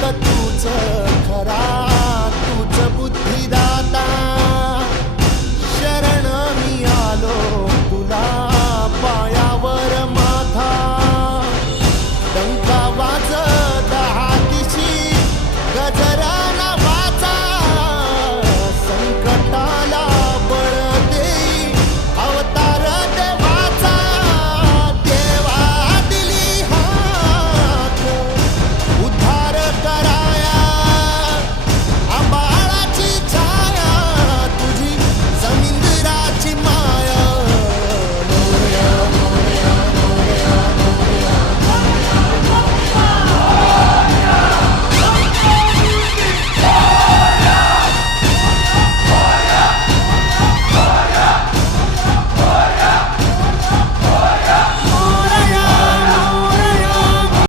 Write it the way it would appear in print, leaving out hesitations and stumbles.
फक्त तूच खरा, तूच बुद्धिदाता. शरण मी आलो तुला पायावर माझा, डंका वाजविला